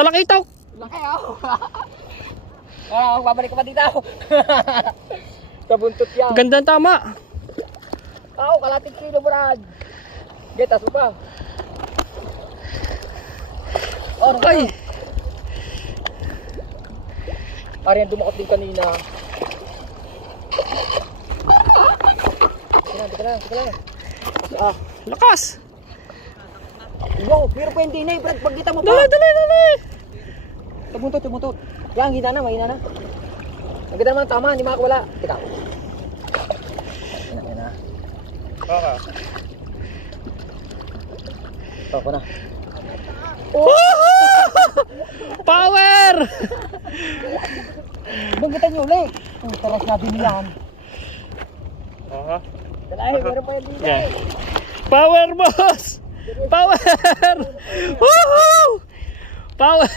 Talakitaw. Laki ako. Babalik ka pa dito. Sa buntot yan. Gandang tama. Kalating kilo, Brad. Getas mo pa. Ay. Ariyan dumakot din kanina. Teka lang. Lakas. Wow, pero pwede na eh, Brad. Pagkita mo pa. Dali. Tumutot. Yan, mahina na. Maganda naman tama, hindi makakawala. Teka. Yan na. Baka. Ako na. Power! Banggitan nyo ulit. Taras na din yan. Aha. Dalahe, meron pa yan dito. Yeah. Power, boss! Power! Woohoo! Power!